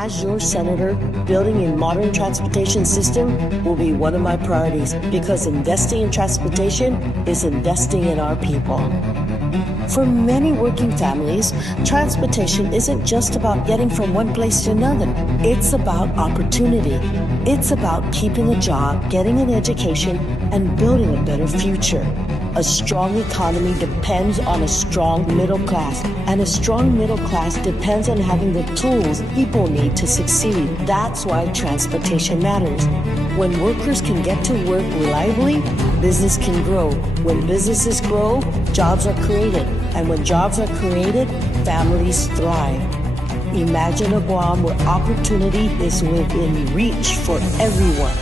As your senator, building a modern transportation system will be one of my priorities because investing in transportation is investing in our people. For many working families, transportation isn't just about getting from one place to another. It's about opportunity. It's about keeping a job, getting an education, and building a better future. A strong economy depends on a strong middle class, and a strong middle class depends on having the tools people need to succeed. That's why transportation matters. When workers can get to work reliably, business can grow. When businesses grow, jobs are created. And when jobs are created, families thrive. Imagine a Guam where opportunity is within reach for everyone.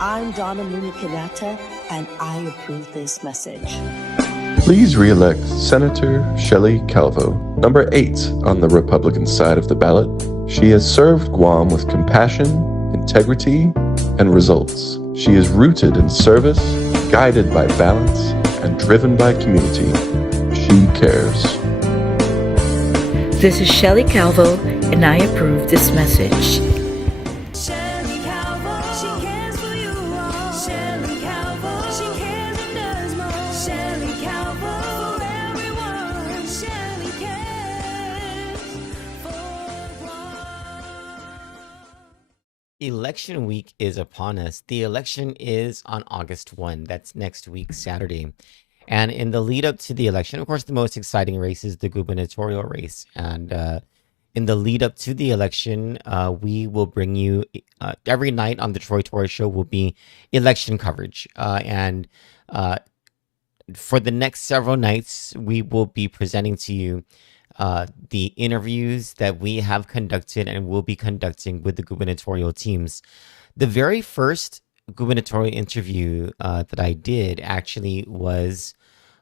I'm Donna Munikanata, and I approve this message. Please re-elect Senator Shelley Calvo, number 8 on the Republican side of the ballot. She has served Guam with compassion, integrity, and results. She is rooted in service, guided by balance, and driven by community. She cares. This is Shelley Calvo, and I approve this message. Election week is upon us. The election is on August 1. That's next week, Saturday. And in the lead up to the election, of course, the most exciting race is the gubernatorial race. And in the lead up to the election, we will bring you every night on the Troy Torres show will be election coverage. And for the next several nights, we will be presenting to you the interviews that we have conducted and will be conducting with the gubernatorial teams. The very first gubernatorial interview that I did actually was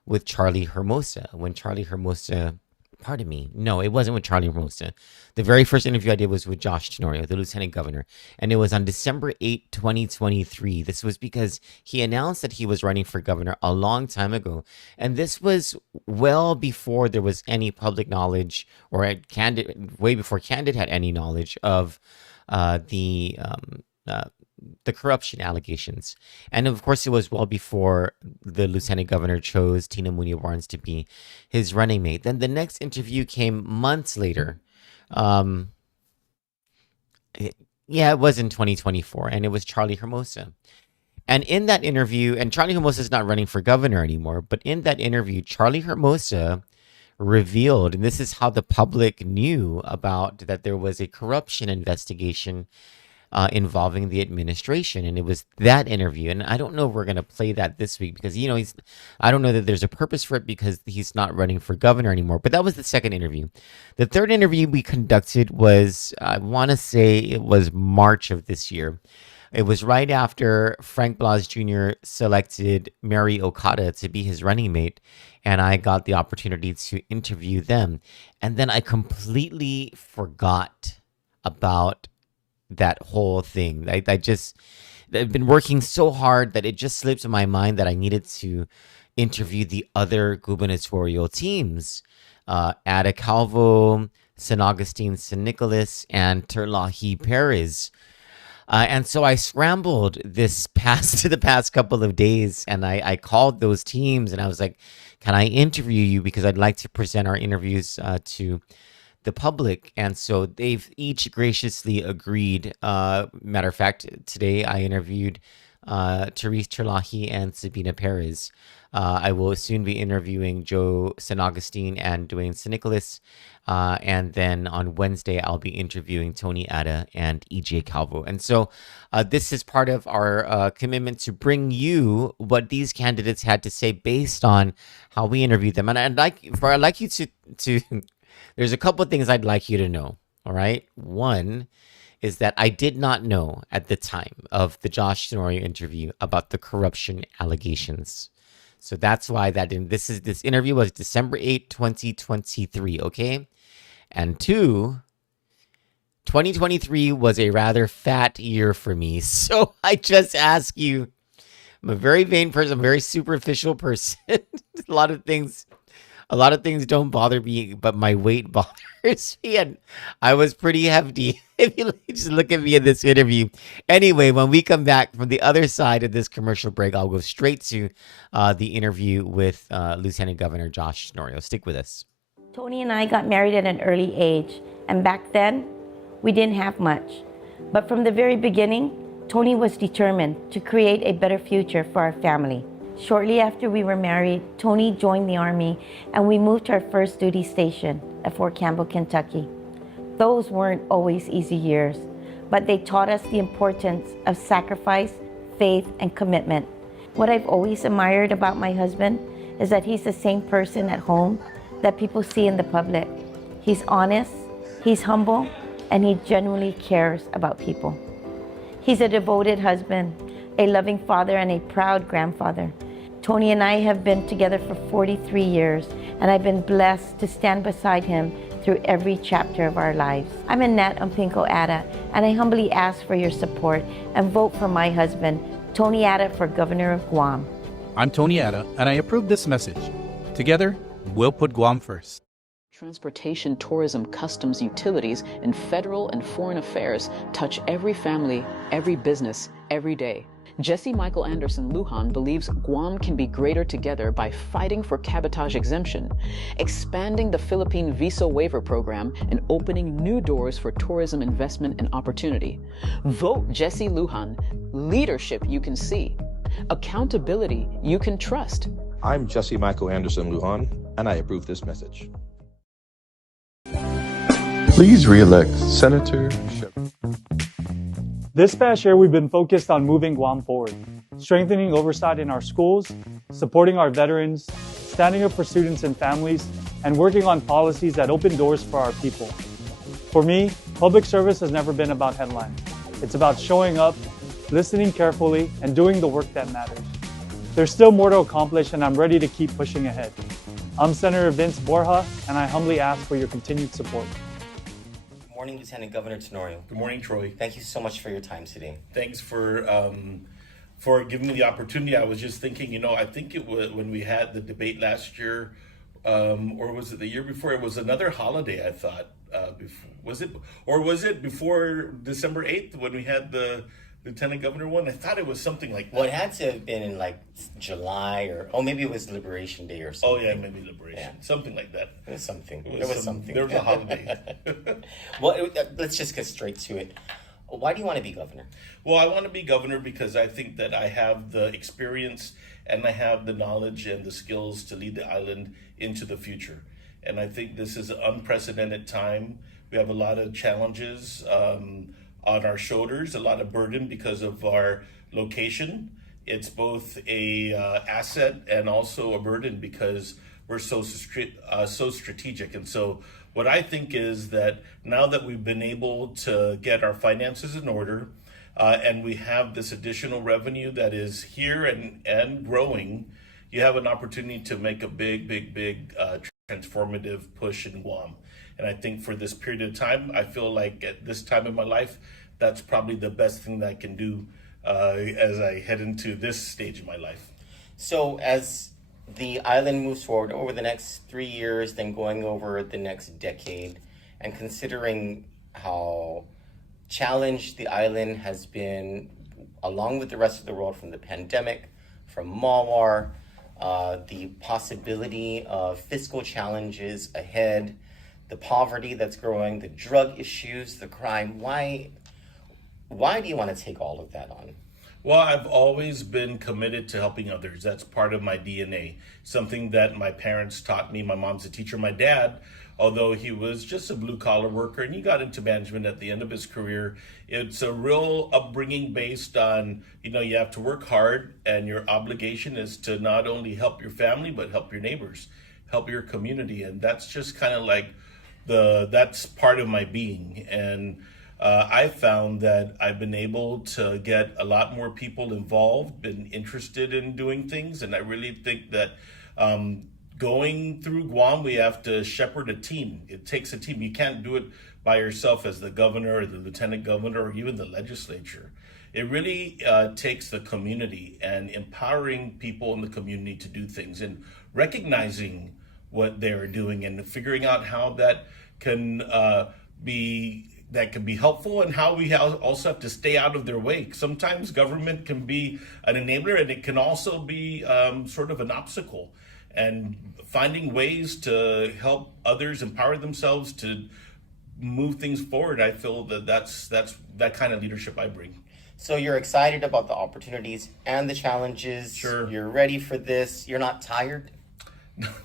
with Charlie Hermosa. When Charlie Hermosa, pardon me, no, it wasn't with Charlie Hermosa. The very first interview I did was with Josh Tenorio, the lieutenant governor, and it was on December 8, 2023. This was because he announced that he was running for governor a long time ago, and this was well before there was any public knowledge, or way before Kandit had any knowledge of the corruption allegations. And of course, it was well before the lieutenant governor chose Tina Munoz Barnes to be his running mate. Then the next interview came months later. It was in 2024, and it was Charlie Hermosa. And in that interview, and Charlie Hermosa is not running for governor anymore, but in that interview, Charlie Hermosa revealed, and this is how the public knew about that there was a corruption investigation involving the administration. And it was that interview. And I don't know if we're going to play that this week because, I don't know that there's a purpose for it because he's not running for governor anymore. But that was the second interview. The third interview we conducted was, I want to say it was March of this year. It was right after Frank Blas Jr. selected Mary Okada to be his running mate. And I got the opportunity to interview them. And then I completely forgot about that whole thing. I've been working so hard that it just slipped in my mind that I needed to interview the other gubernatorial teams, Ada Calvo, San Augustine, San Nicolas, and Terlahi Perez. And so I scrambled the past couple of days, and I called those teams and I was like, can I interview you? Because I'd like to present our interviews to the public. And so they've each graciously agreed. Matter of fact, today I interviewed Therese Terlahi and Sabina Perez. I will soon be interviewing Joe San Augustine and Dwayne San Nicolas. And then on Wednesday, I'll be interviewing Tony Ada and EJ Calvo. And so this is part of our commitment to bring you what these candidates had to say based on how we interviewed them. And I'd like you to there's a couple of things I'd like you to know. All right. One is that I did not know at the time of the Josh Tenorio interview about the corruption allegations. So that's why this interview was December 8, 2023. Okay. And 2, 2023 was a rather fat year for me. So I just ask you, I'm a very vain person, I'm a very superficial person. A lot of things A lot of things don't bother me, but my weight bothers me, and I was pretty hefty. If you just look at me in this interview. Anyway, when we come back from the other side of this commercial break, I'll go straight to the interview with Lieutenant Governor Josh Tenorio. Stick with us. Tony and I got married at an early age, and back then, we didn't have much. But from the very beginning, Tony was determined to create a better future for our family. Shortly after we were married, Tony joined the Army, and we moved to our first duty station at Fort Campbell, Kentucky. Those weren't always easy years, but they taught us the importance of sacrifice, faith, and commitment. What I've always admired about my husband is that he's the same person at home that people see in the public. He's honest, he's humble, and he genuinely cares about people. He's a devoted husband, a loving father, and a proud grandfather. Tony and I have been together for 43 years, and I've been blessed to stand beside him through every chapter of our lives. I'm Annette Umpinko Ada, and I humbly ask for your support and vote for my husband, Tony Ada, for Governor of Guam. I'm Tony Ada, and I approve this message. Together, we'll put Guam first. Transportation, tourism, customs, utilities, and federal and foreign affairs touch every family, every business, every day. Jesse Michael Anderson Lujan believes Guam can be greater together by fighting for cabotage exemption, expanding the Philippine visa waiver program, and opening new doors for tourism investment and opportunity. Vote Jesse Lujan. Leadership you can see. Accountability you can trust. I'm Jesse Michael Anderson Lujan, and I approve this message. Please re-elect Senator Shelley. This past year, we've been focused on moving Guam forward, strengthening oversight in our schools, supporting our veterans, standing up for students and families, and working on policies that open doors for our people. For me, public service has never been about headlines. It's about showing up, listening carefully, and doing the work that matters. There's still more to accomplish, and I'm ready to keep pushing ahead. I'm Senator Vince Borja, and I humbly ask for your continued support. Good morning, Lieutenant Governor Tenorio. Good morning, Troy. Thank you so much for your time today. Thanks for giving me the opportunity. I was just thinking, I think it was when we had the debate last year, or was it the year before? It was another holiday, I thought. Was it before December 8th when we had the Lieutenant Governor one? I thought it was something like that. Well, it had to have been in like July maybe it was Liberation Day or something. Oh yeah, maybe Liberation. Yeah. Something like that. It was something. There was something. There was a holiday. Well, let's just get straight to it. Why do you want to be governor? Well, I want to be governor because I think that I have the experience and I have the knowledge and the skills to lead the island into the future. And I think this is an unprecedented time. We have a lot of challenges on our shoulders, a lot of burden because of our location. It's both a asset and also a burden because we're so strategic. And so what I think is that now that we've been able to get our finances in order and we have this additional revenue that is here and growing, you have an opportunity to make a big transformative push in Guam. And I think for this period of time, I feel like at this time in my life, that's probably the best thing that I can do as I head into this stage of my life. So as the island moves forward over the next 3 years, then going over the next decade, and considering how challenged the island has been along with the rest of the world from the pandemic, from Mawar, the possibility of fiscal challenges ahead, the poverty that's growing, the drug issues, the crime. Why do you want to take all of that on? Well, I've always been committed to helping others. That's part of my DNA. Something that my parents taught me. My mom's a teacher. My dad, although he was just a blue-collar worker and he got into management at the end of his career, it's a real upbringing based on, you have to work hard and your obligation is to not only help your family, but help your neighbors, help your community. And that's just kind of like that's part of my being. And I found that I've been able to get a lot more people involved, been interested in doing things. And I really think that going through Guam, we have to shepherd a team. It takes a team. You can't do it by yourself as the governor or the lieutenant governor or even the legislature. It really takes the community and empowering people in the community to do things and recognizing what they're doing and figuring out how that can be helpful, and how we also have to stay out of their way. Sometimes government can be an enabler, and it can also be sort of an obstacle. And finding ways to help others empower themselves to move things forward, I feel that's that kind of leadership I bring. So you're excited about the opportunities and the challenges. Sure. You're ready for this. You're not tired.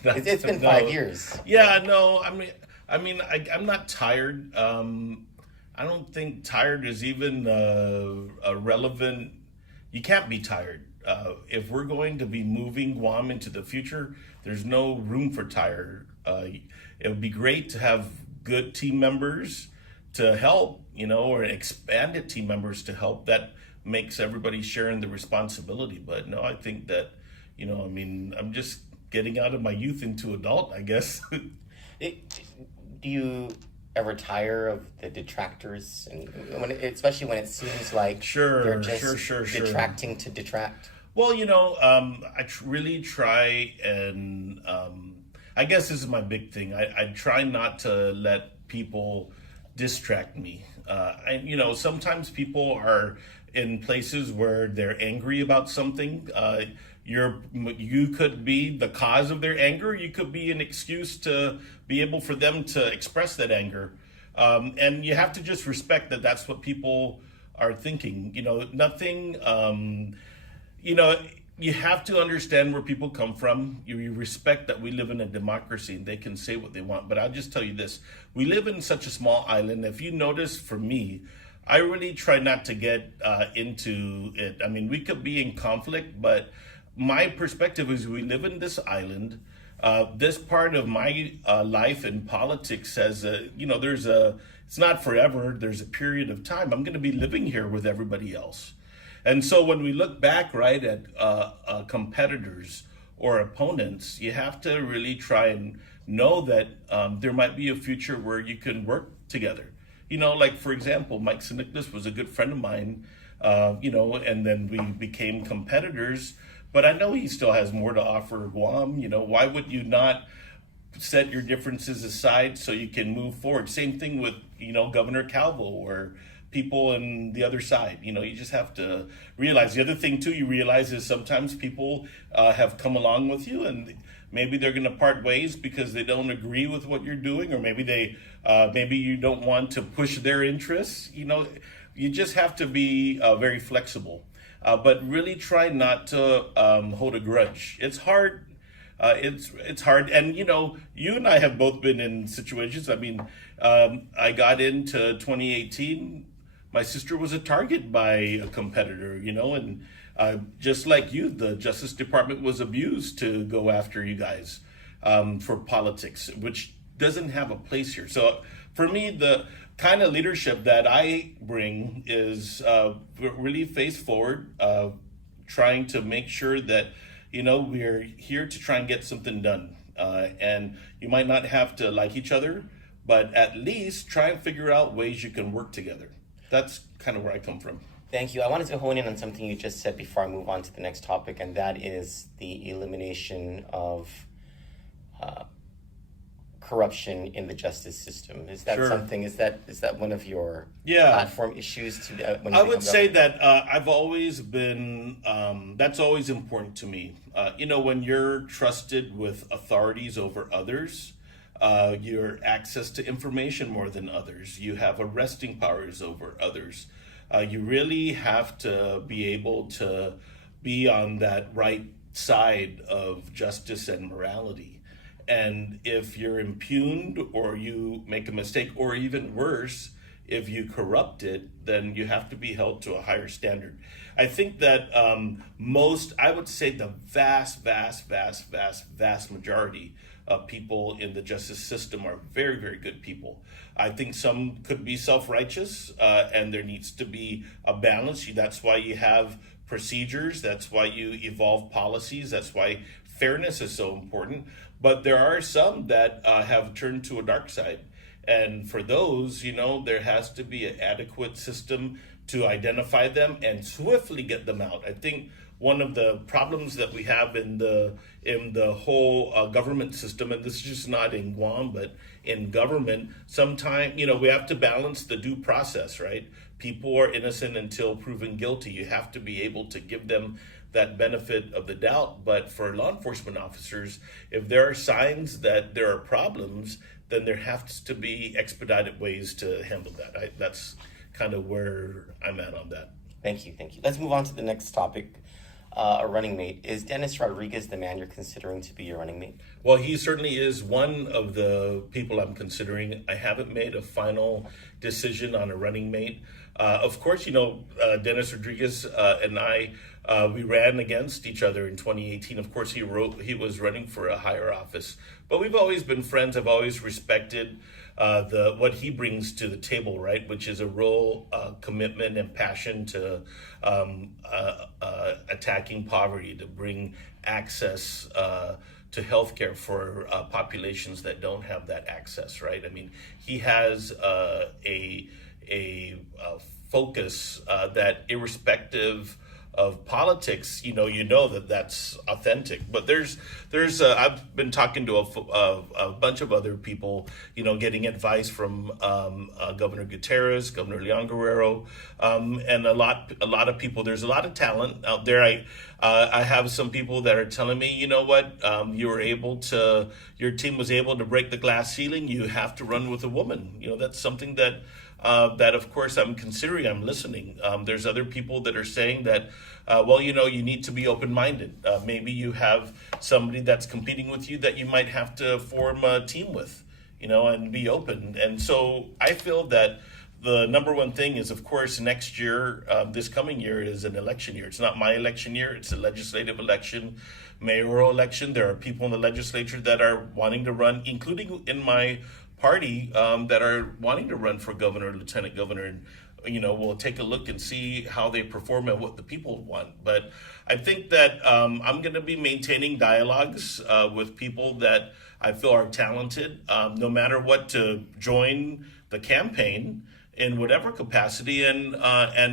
It's been 5 years. Yeah, no. I'm not tired. I don't think tired is even a relevant. You can't be tired. If we're going to be moving Guam into the future, there's no room for tired. It would be great to have good team members to help, or expanded team members to help. That makes everybody sharing the responsibility. But no, I think that, I'm just getting out of my youth into adult, I guess. Do you ever tire of the detractors, and especially when it seems like they're just detracting to detract? Well, I really try, and I guess this is my big thing. I try not to let people distract me. Sometimes people are in places where they're angry about something. You could be the cause of their anger. You could be an excuse to be able for them to express that anger. And you have to just respect that that's what people are thinking. Nothing, you have to understand where people come from. You respect that we live in a democracy and they can say what they want. But I'll just tell you this. We live in such a small island. If you notice, for me, I really try not to get into it. We could be in conflict, but my perspective is we live in this island. This part of my life in politics says, it's not forever. There's a period of time. I'm going to be living here with everybody else. And so when we look back, right, at competitors or opponents, you have to really try and know that there might be a future where you can work together. Like, for example, Mike Siniclis was a good friend of mine, and then we became competitors. But I know he still has more to offer Guam. Why would you not set your differences aside so you can move forward? Same thing with, Governor Calvo or people on the other side. You just have to realize. The other thing, too, you realize is sometimes people have come along with you, and maybe they're going to part ways because they don't agree with what you're doing, or maybe maybe you don't want to push their interests. You just have to be very flexible. But really try not to hold a grudge. It's hard. It's hard. And, you and I have both been in situations. I got into 2018. My sister was a target by a competitor, and just like you, the Justice Department was abused to go after you guys for politics, which doesn't have a place here. So for me, the kind of leadership that I bring is really face forward, trying to make sure that, we're here to try and get something done. And you might not have to like each other, but at least try and figure out ways you can work together. That's kind of where I come from. Thank you. I wanted to hone in on something you just said before I move on to the next topic, and that is the elimination of corruption in the justice system. Is that something? Is that one of your platform issues? I would say that I've always been. That's always important to me. When you're trusted with authorities over others, your access to information more than others. You have arresting powers over others. You really have to be able to be on that right side of justice and morality. And if you're impugned or you make a mistake, or even worse, if you corrupt it, then you have to be held to a higher standard. I think that I would say the vast majority of people in the justice system are very, very good people. I think some could be self-righteous, and there needs to be a balance. That's why you have procedures. That's why you evolve policies. That's why fairness is so important. But there are some that have turned to a dark side. And for those, there has to be an adequate system to identify them and swiftly get them out. I think one of the problems that we have in the whole government system, and this is just not in Guam, but in government, sometimes, we have to balance the due process, right? People are innocent until proven guilty. You have to be able to give them that benefit of the doubt. But for law enforcement officers, if there are signs that there are problems, then there has to be expedited ways to handle that. That's kind of where I'm at on that. Thank you. Let's move on to the next topic. A running mate. Is Dennis Rodriguez the man you're considering to be your running mate? Well, he certainly is one of the people I'm considering. I haven't made a final decision on a running mate. Of course, Dennis Rodriguez and I, we ran against each other in 2018. Of course, he was running for a higher office, but we've always been friends. I've always respected what he brings to the table, right? Which is a real commitment and passion to attacking poverty, to bring access to healthcare for populations that don't have that access, right? I mean, he has a focus that, irrespective of politics, that's authentic. But there's I've been talking to a bunch of other people, getting advice from Governor Gutierrez, Governor Leon Guerrero, and a lot of people. There's a lot of talent out there. I have some people that are telling me, your team was able to break the glass ceiling. You have to run with a woman. That's something that of course I'm considering. I'm listening. There's other people that are saying that, you need to be open-minded. Maybe you have somebody that's competing with you that you might have to form a team with, and be open. And so I feel that the number one thing is, of course, next year, this coming year is an election year. It's not my election year. It's a legislative election, mayoral election. There are people in the legislature that are wanting to run, including in my party, that are wanting to run for governor, lieutenant governor, and we'll take a look and see how they perform and what the people want. But I think that I'm going to be maintaining dialogues with people that I feel are talented, no matter what, to join the campaign in whatever capacity, and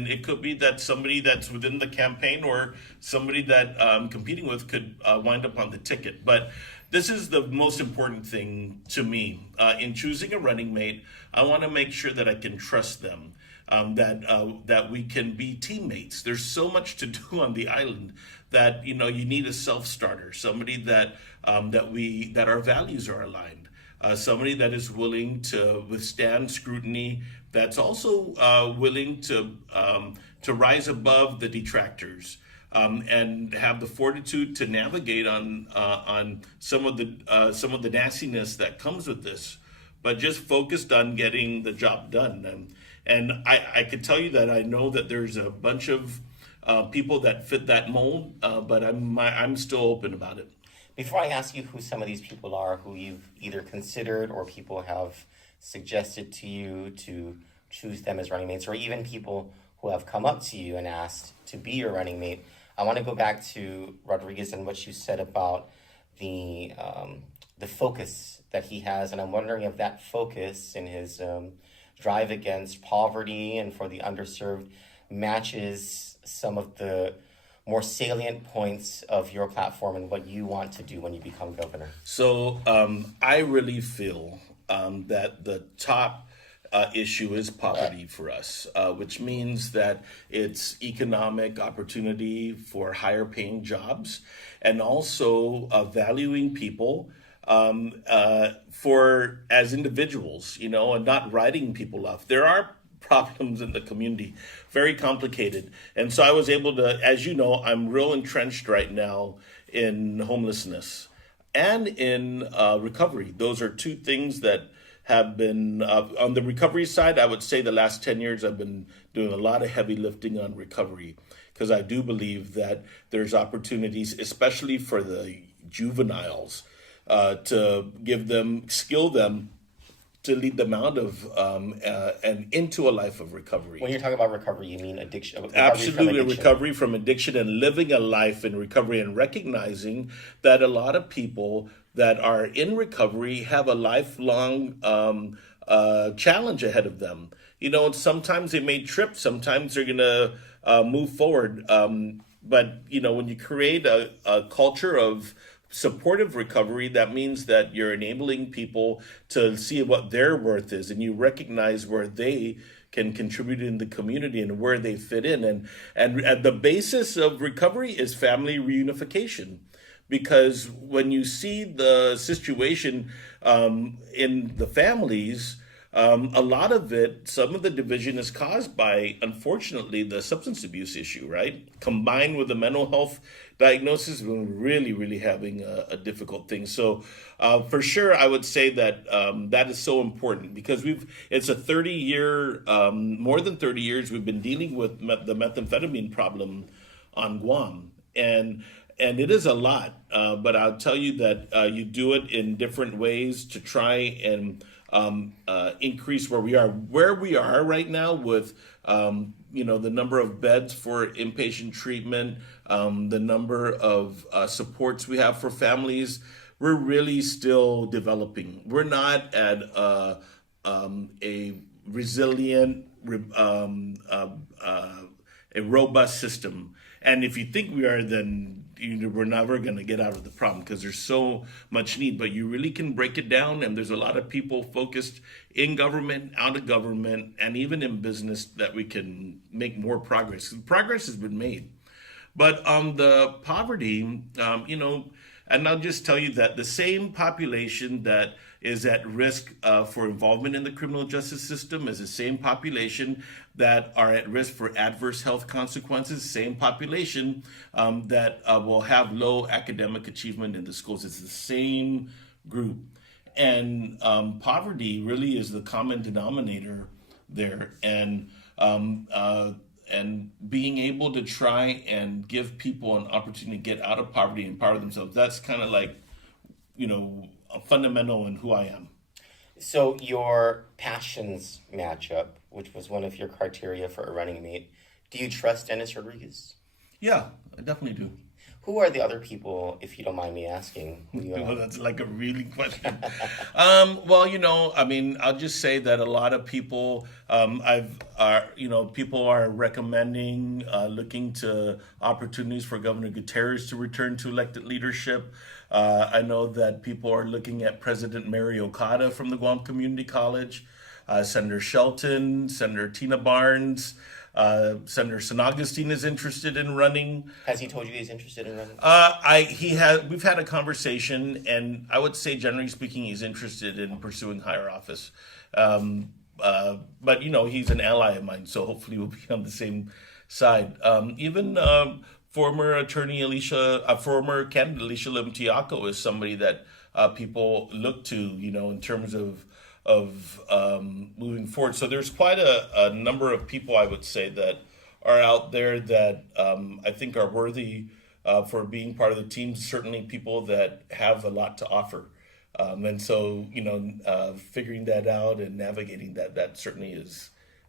it could be that somebody that's within the campaign or somebody that I'm competing with could wind up on the ticket. But this is the most important thing to me. In choosing a running mate, I want to make sure that I can trust them, that we can be teammates. There's so much to do on the island that you need a self-starter, somebody that our values are aligned, somebody that is willing to withstand scrutiny, that's also willing to rise above the detractors. And have the fortitude to navigate on some of the nastiness that comes with this, but just focused on getting the job done. And I could tell you that I know that there's a bunch of people that fit that mold, but I'm still open about it. Before I ask you who some of these people are, who you've either considered or people have suggested to you to choose them as running mates, or even people who have come up to you and asked to be your running mate, I want to go back to Rodriguez and what you said about the focus that he has, and I'm wondering if that focus in his drive against poverty and for the underserved matches some of the more salient points of your platform and what you want to do when you become governor. So I really feel that the top issue is poverty for us, which means that it's economic opportunity for higher paying jobs, and also valuing people for as individuals, and not writing people off. There are problems in the community, very complicated. And so I was able to, as you know, I'm real entrenched right now in homelessness and in recovery. Those are two things that have been, on the recovery side, I would say the last 10 years I've been doing a lot of heavy lifting on recovery, because I do believe that there's opportunities, especially for the juveniles, to skill them to lead them out of and into a life of recovery. When you're talking about recovery, you mean addiction? Absolutely, recovery from addiction and living a life in recovery, and recognizing that a lot of people that are in recovery have a lifelong challenge ahead of them. And sometimes they may trip, sometimes they're going to move forward. But when you create a culture of supportive recovery, that means that you're enabling people to see what their worth is, and you recognize where they can contribute in the community and where they fit in. And the basis of recovery is family reunification. Because when you see the situation in the families, a lot of it, some of the division is caused by, unfortunately, the substance abuse issue, right? Combined with the mental health diagnosis, we're really, really having a difficult thing. So for sure, I would say that that is so important because it's a 30-year, more than 30 years, we've been dealing with the methamphetamine problem on Guam. And it is a lot, but I'll tell you that you do it in different ways to try and increase where we are. Where we are right now with, the number of beds for inpatient treatment, the number of supports we have for families, we're really still developing. We're not at a resilient, a robust system. And if you think we are, then we're never going to get out of the problem because there's so much need. But you really can break it down, and there's a lot of people focused in government, out of government, and even in business that we can make more progress. Progress has been made. But on the poverty, and I'll just tell you that the same population that is at risk for involvement in the criminal justice system is the same population that are at risk for adverse health consequences, same population that will have low academic achievement in the schools. It's the same group. And poverty really is the common denominator there. And being able to try and give people an opportunity to get out of poverty and empower themselves, that's kind of like, a fundamental in who I am. So your passions match up, which was one of your criteria for a running mate. Do you trust Dennis Rodriguez? Yeah, I definitely do. Who are the other people, if you don't mind me asking? That's like a really question. I'll just say that a lot of people, people are recommending, looking to opportunities for Governor Gutierrez to return to elected leadership. I know that people are looking at President Mary Okada from the Guam Community College, Senator Shelton, Senator Tina Barnes. Senator San Agustin is interested in running. Has he told you he's interested in running? We've had a conversation, and I would say, generally speaking, he's interested in pursuing higher office. But he's an ally of mine, so hopefully we'll be on the same side. Even former candidate Alicia Lim Tiaco is somebody that people look to, in terms of moving forward. So there's quite a number of people, I would say, that are out there that I think are worthy for being part of the team. Certainly people that have a lot to offer. And so, figuring that out and navigating that certainly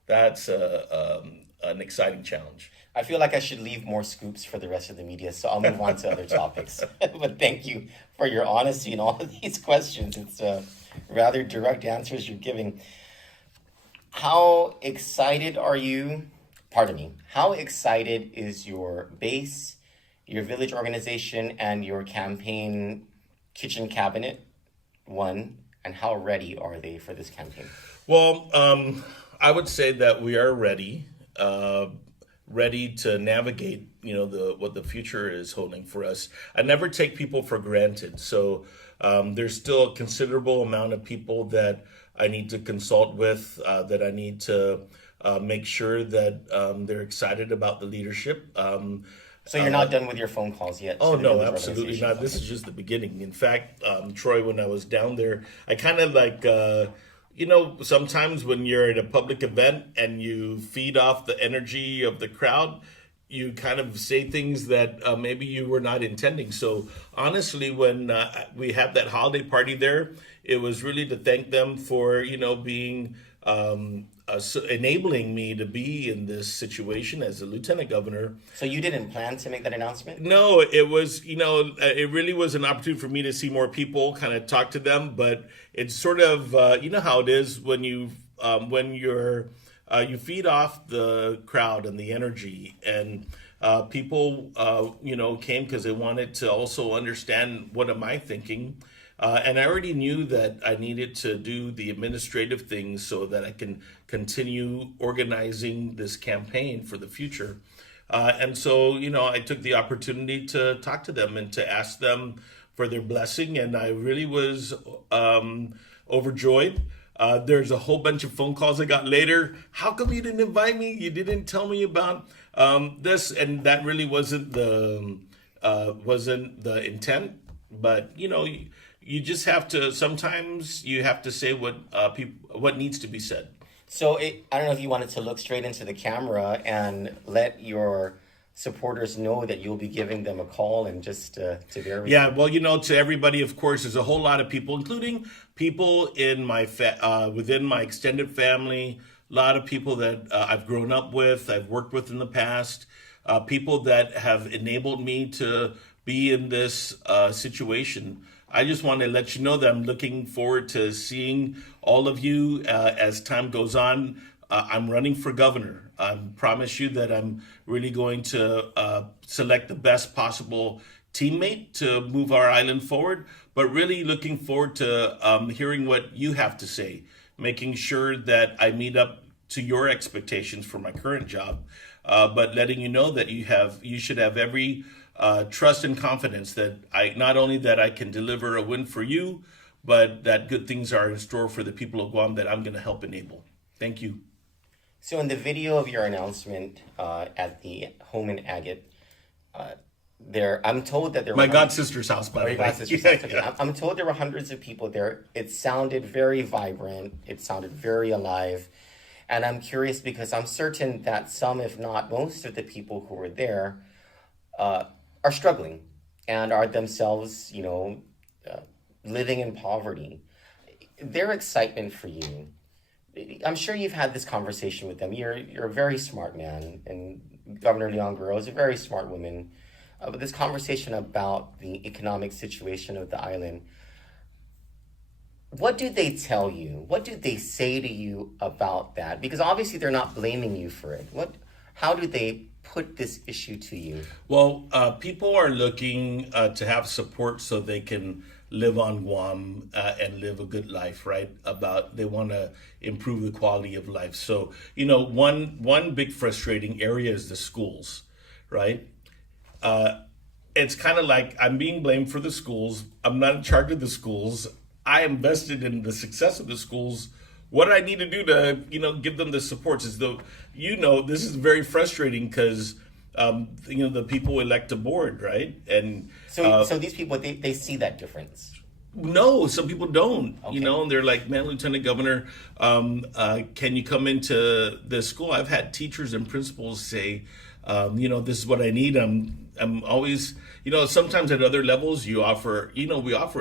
that's an exciting challenge. I feel like I should leave more scoops for the rest of the media, so I'll move on to other topics. But thank you for your honesty in all of these questions. It's rather direct answers you're giving. How excited are you? Pardon me. How excited is your base, your village organization, and your campaign kitchen cabinet? One, and how ready are they for this campaign? Well, I would say that we are ready. Ready to navigate, what the future is holding for us. I never take people for granted. So there's still a considerable amount of people that I need to consult with, that I need to make sure that they're excited about the leadership. So you're not done with your phone calls yet? Oh, no, absolutely not. This is just the beginning. In fact, Troy, when I was down there, I kind of like... sometimes when you're at a public event and you feed off the energy of the crowd, you kind of say things that maybe you were not intending. So honestly, when we had that holiday party there, it was really to thank them for, being enabling me to be in this situation as a lieutenant governor. So you didn't plan to make that announcement? No, it was, it really was an opportunity for me to see more people, kind of talk to them. But it's sort of, how it is when you feed off the crowd and the energy, and People, came because they wanted to also understand what am I thinking. And I already knew that I needed to do the administrative things so that I can continue organizing this campaign for the future. And so, I took the opportunity to talk to them and to ask them for their blessing. And I really was overjoyed. There's a whole bunch of phone calls I got later. How come you didn't invite me? You didn't tell me about this. And that really wasn't the intent. But, you just have to, sometimes you have to say what needs to be said. So I don't know if you wanted to look straight into the camera and let your supporters know that you'll be giving them a call and just to verify. Yeah, well, to everybody, of course, there's a whole lot of people, including people in my within my extended family, a lot of people that I've grown up with, I've worked with in the past, people that have enabled me to be in this situation. I just want to let you know that I'm looking forward to seeing all of you as time goes on. I'm running for governor. I promise you that I'm really going to select the best possible teammate to move our island forward, but really looking forward to hearing what you have to say, making sure that I meet up to your expectations for my current job, but letting you know that you should have every trust and confidence that not only that I can deliver a win for you, but that good things are in store for the people of Guam that I'm going to help enable. Thank you. So in the video of your announcement at the home in Agate, I'm told that there were my god sister's house, by the way. Godsister's house. Okay. I'm told there were hundreds of people there. It sounded very vibrant. It sounded very alive. And I'm curious because I'm certain that some, if not most of the people who were there are struggling and are themselves, living in poverty. Their excitement for you, I'm sure you've had this conversation with them. You're a very smart man, and Governor Leon Guerrero is a very smart woman. But this conversation about the economic situation of the island, what do they tell you? What do they say to you about that? Because obviously they're not blaming you for it. How do they put this issue to you? Well, people are looking to have support so they can live on Guam and live a good life, right? They want to improve the quality of life. So, one big frustrating area is the schools, right? It's kind of like I'm being blamed for the schools. I'm not in charge of the schools. I am vested in the success of the schools. What do I need to do to, give them the supports? This is very frustrating because, the people elect a board, right? And so these people, they see that difference. No, some people don't, Okay. and they're like, man, Lieutenant Governor, can you come into this school? I've had teachers and principals say, this is what I need. I'm always, sometimes at other levels we offer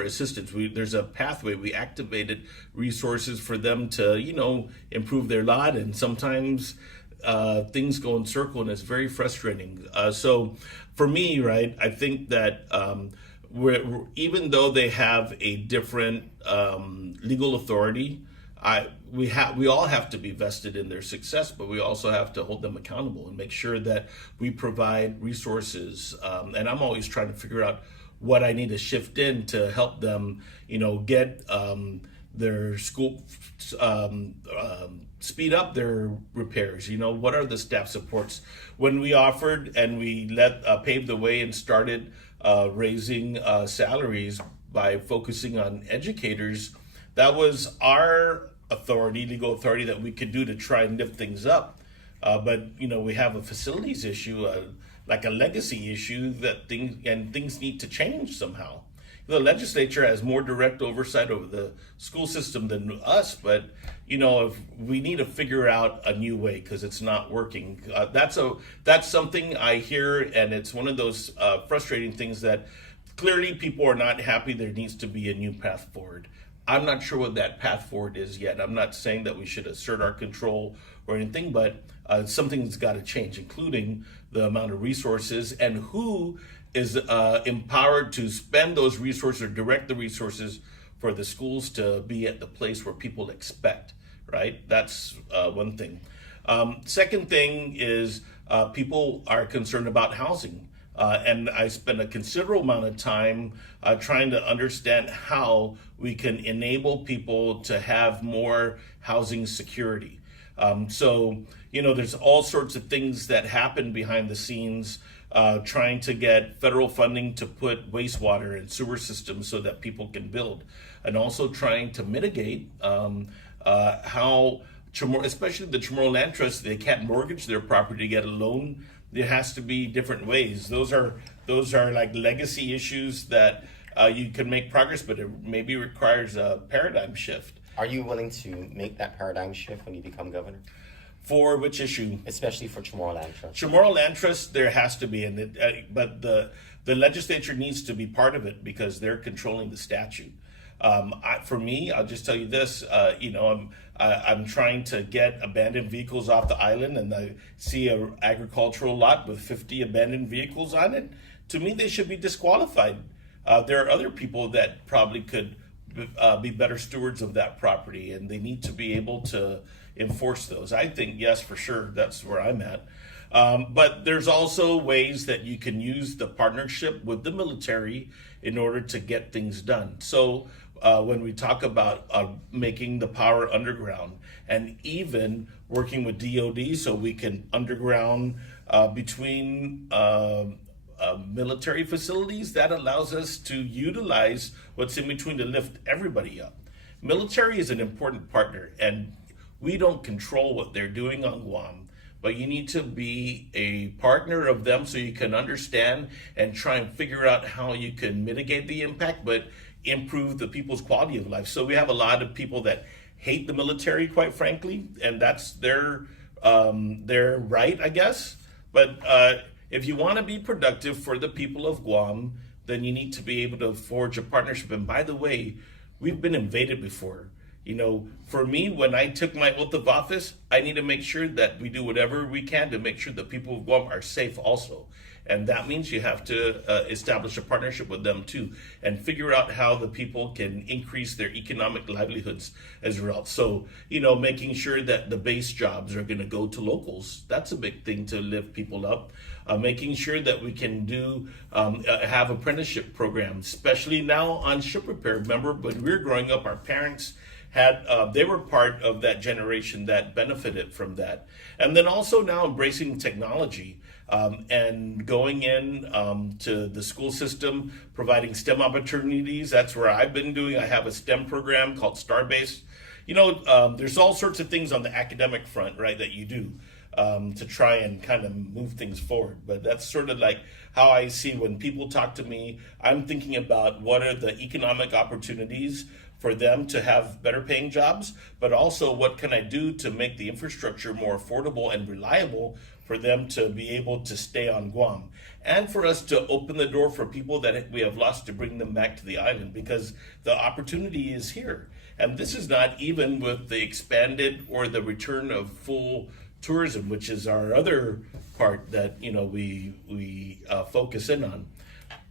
assistance. There's a pathway. We activated resources for them to, improve their lot. And sometimes things go in circle and it's very frustrating. So for me, right, I think that even though they have a different legal authority, we all have to be vested in their success, but we also have to hold them accountable and make sure that we provide resources. And I'm always trying to figure out what I need to shift in to help them, get their school, speed up their repairs. What are the staff supports? When we offered and we paved the way and started raising salaries by focusing on educators, that was our legal authority that we could do to try and lift things up. But we have a facilities issue, like a legacy issue things need to change somehow. The legislature has more direct oversight over the school system than us, but if we need to figure out a new way because it's not working. That's something I hear, and it's one of those frustrating things that clearly people are not happy. There needs to be a new path forward. I'm not sure what that path forward is yet. I'm not saying that we should assert our control or anything, but something's got to change, including the amount of resources and who is empowered to spend those resources or direct the resources for the schools to be at the place where people expect, right? That's one thing. Second thing is people are concerned about housing. And I spend a considerable amount of time trying to understand how we can enable people to have more housing security. So, there's all sorts of things that happen behind the scenes, trying to get federal funding to put wastewater and sewer systems so that people can build, and also trying to mitigate how, especially the Chamorro Land Trust, they can't mortgage their property to get a loan. There has to be different ways. Those are like legacy issues that you can make progress, but it maybe requires a paradigm shift. Are you willing to make that paradigm shift when you become governor? For which issue? Especially for Chamorro Land Trust. Chamorro Land Trust, there has to be, but the legislature needs to be part of it because they're controlling the statute. For me, I'll just tell you this. I'm trying to get abandoned vehicles off the island, and I see an agricultural lot with 50 abandoned vehicles on it. To me, they should be disqualified. There are other people that probably could be better stewards of that property, and they need to be able to enforce those. I think, yes, for sure, that's where I'm at. But there's also ways that you can use the partnership with the military in order to get things done. So when we talk about making the power underground, and even working with DOD so we can underground between military facilities, that allows us to utilize what's in between to lift everybody up. Military is an important partner, and we don't control what they're doing on Guam, but you need to be a partner of them so you can understand and try and figure out how you can mitigate the impact, but improve the people's quality of life. So we have a lot of people that hate the military, quite frankly, and that's their right, I guess. But if you want to be productive for the people of Guam, then you need to be able to forge a partnership. And by the way, we've been invaded before. For me, when I took my oath of office, I need to make sure that we do whatever we can to make sure the people of Guam are safe also. And that means you have to establish a partnership with them too, and figure out how the people can increase their economic livelihoods as a result. So, making sure that the base jobs are going to go to locals. That's a big thing to lift people up. Making sure that we can have apprenticeship programs, especially now on ship repair. Remember, when we were growing up, our parents they were part of that generation that benefited from that. And then also now embracing technology and going in to the school system, providing STEM opportunities. That's where I've been doing. I have a STEM program called Starbase. There's all sorts of things on the academic front, right, that you do to try and kind of move things forward. But that's sort of like how I see when people talk to me, I'm thinking about what are the economic opportunities for them to have better paying jobs, but also what can I do to make the infrastructure more affordable and reliable for them to be able to stay on Guam, and for us to open the door for people that we have lost to bring them back to the island, because the opportunity is here. And this is not even with the expanded or the return of full tourism, which is our other part that we focus in on.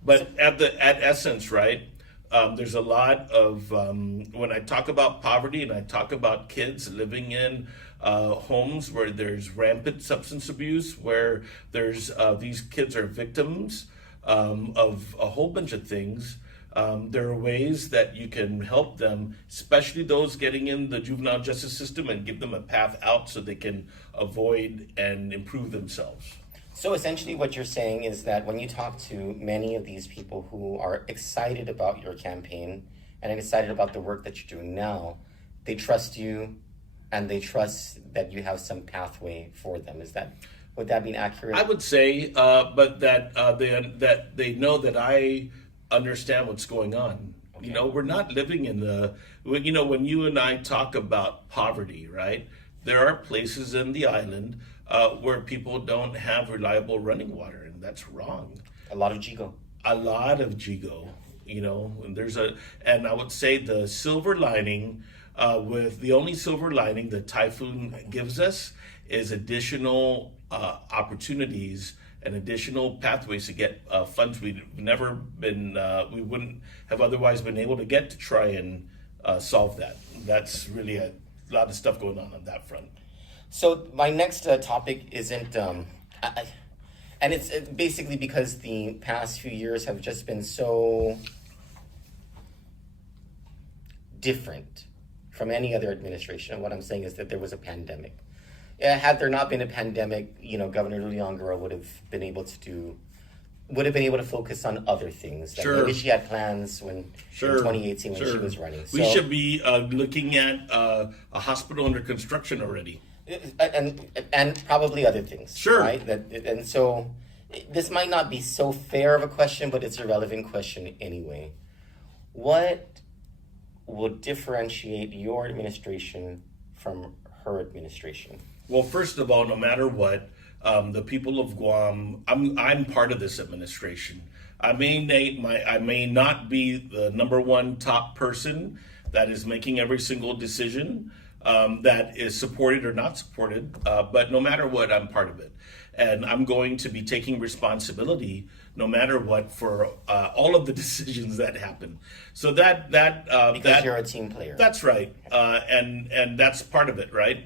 But at essence, right? There's a lot of, when I talk about poverty and I talk about kids living in homes where there's rampant substance abuse, where there's these kids are victims of a whole bunch of things. There are ways that you can help them, especially those getting in the juvenile justice system, and give them a path out so they can avoid and improve themselves. So essentially what you're saying is that when you talk to many of these people who are excited about your campaign and excited about the work that you're doing now, they trust you and they trust that you have some pathway for them. Would that be accurate? I would say, but that they know that I understand what's going on. Okay. We're not living in when you and I talk about poverty, right? There are places in the island where people don't have reliable running water, and that's wrong. A lot of GIGO. And I would say the silver lining, the only silver lining the typhoon gives us is additional opportunities and additional pathways to get funds we wouldn't have otherwise been able to get to try and solve that. That's really a lot of stuff going on that front. So my next topic isn't I, and it's basically because the past few years have just been so different from any other administration. And what I'm saying is that there was a pandemic. Had there not been a pandemic, Governor Leon Guerrero would have been able to focus on other things. That Sure. Maybe she had plans in 2018 when she was running. We should be looking at a hospital under construction already. And probably other things. Sure. Right? And so this might not be so fair of a question, but it's a relevant question anyway. What will differentiate your administration from her administration? Well, first of all, no matter what, the people of Guam, I'm part of this administration. I may not be the number one top person that is making every single decision that is supported or not supported, but no matter what, I'm part of it. And I'm going to be taking responsibility no matter what for all of the decisions that happen. So because you're a team player. That's right, and that's part of it, right?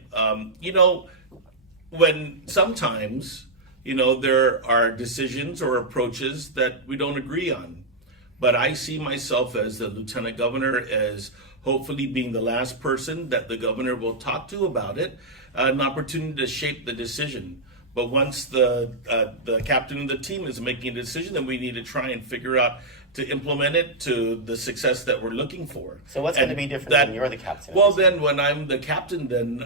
When sometimes there are decisions or approaches that we don't agree on, but I see myself as the lieutenant governor as hopefully being the last person that the governor will talk to about it, an opportunity to shape the decision. But once the captain of the team is making a decision, then we need to try and figure out to implement it to the success that we're looking for. So what's going to be different when you're the captain? Well, then when I'm the captain, then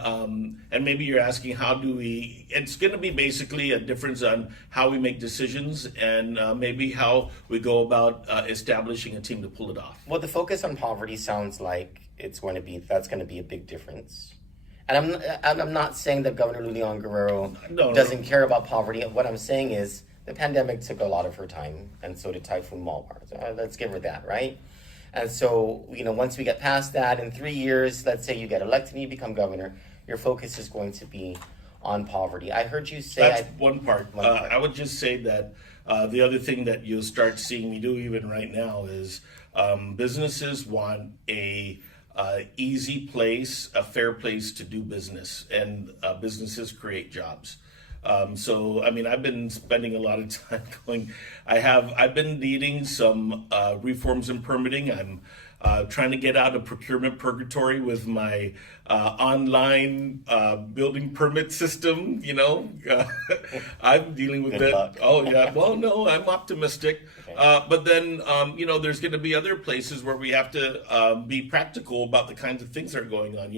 and maybe you're asking it's going to be basically a difference on how we make decisions and maybe how we go about establishing a team to pull it off. Well, the focus on poverty sounds like that's going to be a big difference. And I'm not saying that Governor Leon Guerrero doesn't care about poverty. What I'm saying is the pandemic took a lot of her time, and so did Typhoon Malwar. Let's give her that, right? And so, once we get past that, in 3 years, let's say you get elected and you become governor, your focus is going to be on poverty. I heard you say... That's one part. I would just say that the other thing that you'll start seeing me do even right now is businesses want a easy place, a fair place to do business, and businesses create jobs. I've been spending a lot of time I've been leading some reforms in permitting. I'm trying to get out of procurement purgatory with my online building permit system. I'm dealing with that. Luck. Oh yeah. Well, no, I'm optimistic. Okay. But then, there's going to be other places where we have to be practical about the kinds of things that are going on.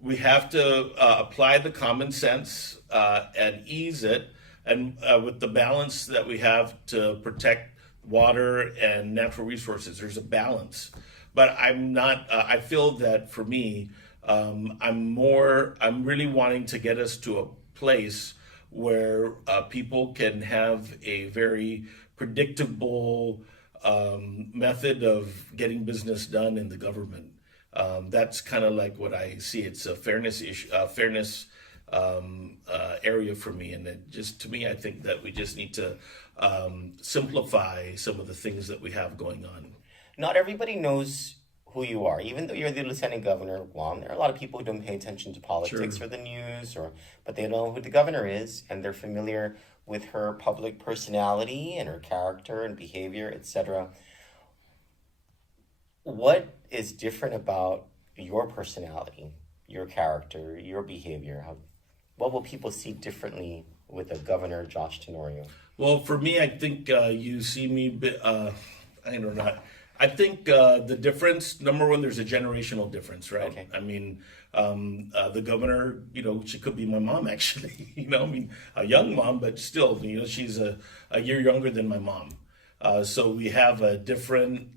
We have to apply the common sense and ease it, and with the balance that we have to protect water and natural resources. There's a balance, but I'm not. I feel that for me, I'm really wanting to get us to a place where people can have a very predictable method of getting business done in the government. That's kind of like what I see. It's a fairness issue, area for me, and to me, I think that we just need to simplify some of the things that we have going on. Not everybody knows who you are, even though you're the lieutenant governor of Guam. There are a lot of people who don't pay attention to politics or the news, but they know who the governor is, and they're familiar with her public personality and her character and behavior, etc. What is different about your personality, your character, your behavior? What will people see differently with the Governor Josh Tenorio? Well, for me, I think you see me, I don't know. I think the difference, number one, there's a generational difference, right? Okay. I mean, the governor, she could be my mom, actually. A young mom, but still, she's a year younger than my mom. So we have a different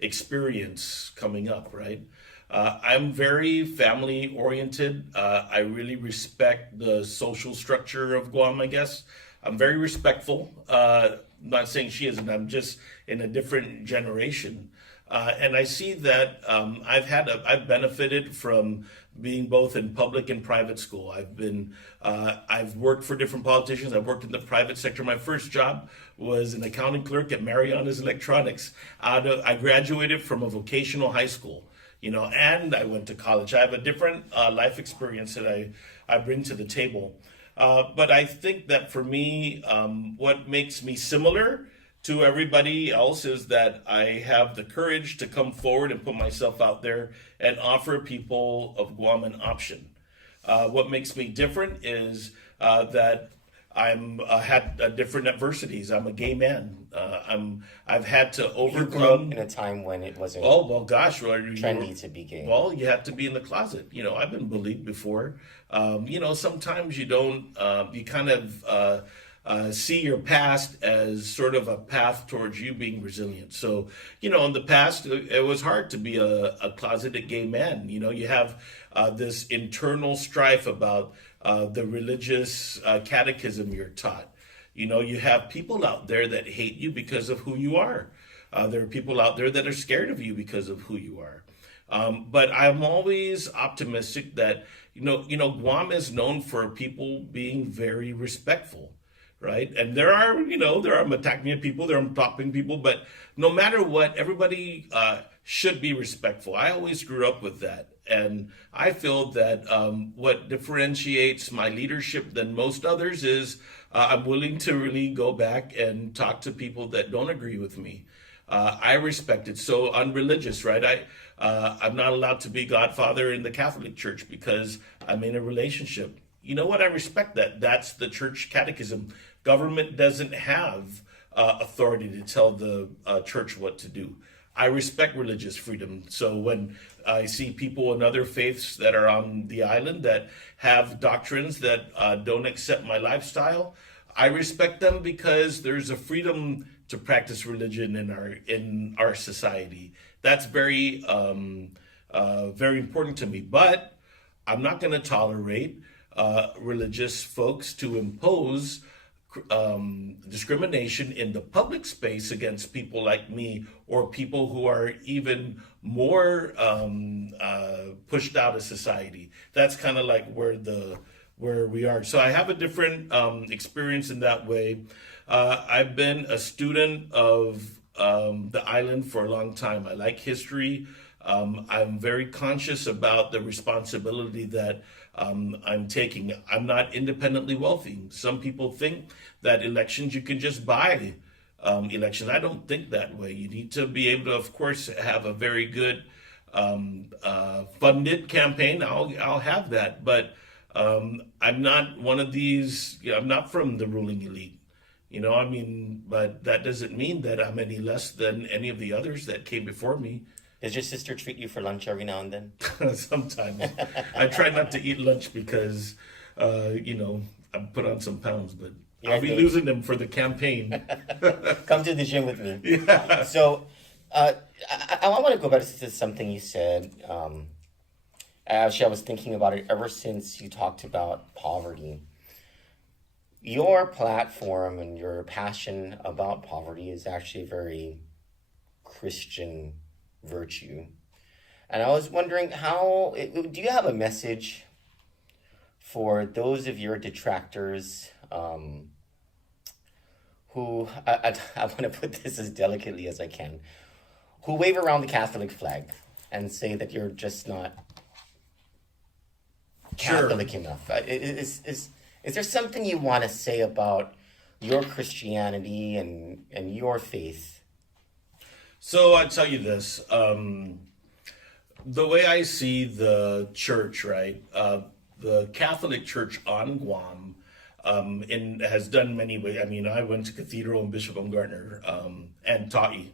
experience coming up, right? I'm very family oriented. I really respect the social structure of Guam, I guess. I'm very respectful. I'm not saying she isn't. I'm just in a different generation. And I see that I've benefited from being both in public and private school. I've worked for different politicians. I've worked in the private sector. My first job was an accounting clerk at Mariana's Electronics. I graduated from a vocational high school. and I went to college. I have a different life experience that I bring to the table. But I think that for me, what makes me similar to everybody else is that I have the courage to come forward and put myself out there and offer people of Guam an option. What makes me different is that I'm had different adversities. I'm a gay man. I've had to overcome. You grew up in a time when it wasn't. Oh well, gosh, trendy to be gay. Well, you have to be in the closet. I've been bullied before. Sometimes you don't. You kind of see your past as sort of a path towards you being resilient. So, in the past, it was hard to be a closeted gay man. You have this internal strife about the religious catechism you're taught. You have people out there that hate you because of who you are. There are people out there that are scared of you because of who you are. But I'm always optimistic that, Guam is known for people being very respectful. Right. And there are Matacnian people, there are Mtoping people, but no matter what, everybody should be respectful. I always grew up with that. And I feel that what differentiates my leadership than most others is I'm willing to really go back and talk to people that don't agree with me. I respect it. So unreligious, right? I'm not allowed to be godfather in the Catholic Church because I'm in a relationship. You know what? I respect that. That's the church catechism. Government doesn't have authority to tell the church what to do. I respect religious freedom. So when I see people in other faiths that are on the island that have doctrines that don't accept my lifestyle, I respect them because there's a freedom to practice religion in our society. That's very, very important to me. But I'm not going to tolerate religious folks to impose discrimination in the public space against people like me or people who are even more pushed out of society. That's kind of like where we are. So I have a different experience in that way. I've been a student of the island for a long time. I like history. I'm very conscious about the responsibility that I'm taking. I'm not independently wealthy. Some people think that elections, you can just buy elections. I don't think that way. You need to be able to, of course, have a very good funded campaign. I'll have that. But I'm not one of these, I'm not from the ruling elite. But that doesn't mean that I'm any less than any of the others that came before me. Does your sister treat you for lunch every now and then? Sometimes. I try not to eat lunch because, I put on some pounds, but I'll be losing them for the campaign. Come to the gym with me. Yeah. So I want to go back to something you said. Actually, I was thinking about it ever since you talked about poverty. Your platform and your passion about poverty is actually very Christian virtue. And I was wondering do you have a message for those of your detractors who, I want to put this as delicately as I can, who wave around the Catholic flag and say that you're just not Catholic enough? Is there something you want to say about your Christianity and your faith? So I tell you this, the way I see the church, right? The Catholic Church on Guam has done many ways. I mean, I went to Cathedral and Bishop Umgartner and Ta'i.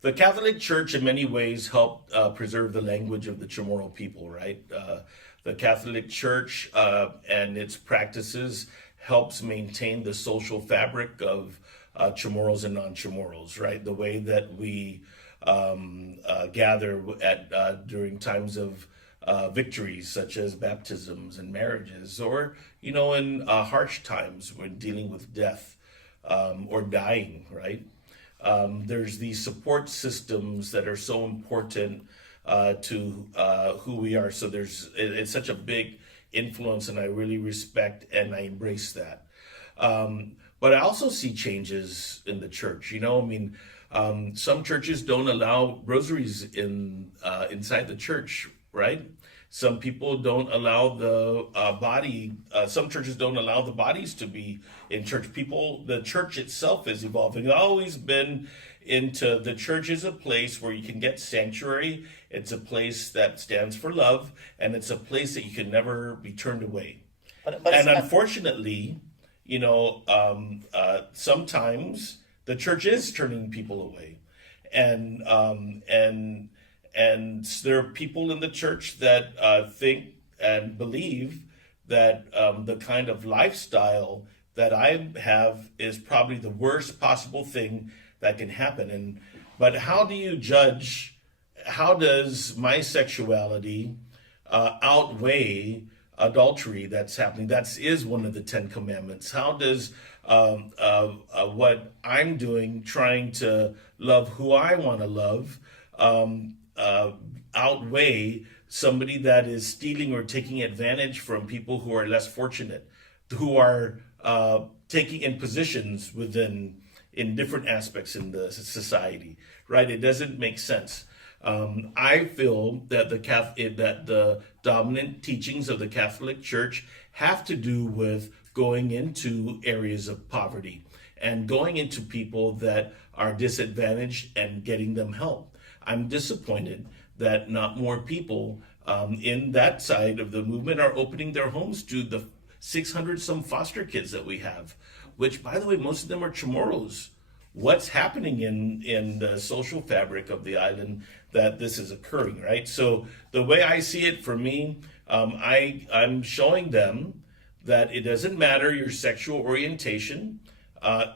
The Catholic Church in many ways helped preserve the language of the Chamorro people, right? The Catholic Church and its practices helps maintain the social fabric of Chamorros and non-Chamorros, right? The way that we gather during times of victories, such as baptisms and marriages, or, in harsh times when dealing with death or dying, right? There's these support systems that are so important to who we are. So it's such a big influence, and I really respect and I embrace that. But I also see changes in the church. Some churches don't allow rosaries inside the church, right? Some people don't allow the some churches don't allow the bodies to be in church. The church itself is evolving. It's always been into the church is a place where you can get sanctuary. It's a place that stands for love, and it's a place that you can never be turned away. But and unfortunately, sometimes the church is turning people away, and there are people in the church that think and believe that the kind of lifestyle that I have is probably the worst possible thing that can happen. But how do you judge? How does my sexuality outweigh adultery that's happening? That is one of the 10 Commandments. How does what I'm doing, trying to love who I want to love, outweigh somebody that is stealing or taking advantage from people who are less fortunate, who are taking in positions in different aspects in the society, right? It doesn't make sense. I feel that the dominant teachings of the Catholic Church have to do with going into areas of poverty and going into people that are disadvantaged and getting them help. I'm disappointed that not more people in that side of the movement are opening their homes to the 600 some foster kids that we have, which, by the way, most of them are Chamorros. What's happening in the social fabric of the island that this is occurring, right? So the way I see it, for me, I'm showing them that it doesn't matter your sexual orientation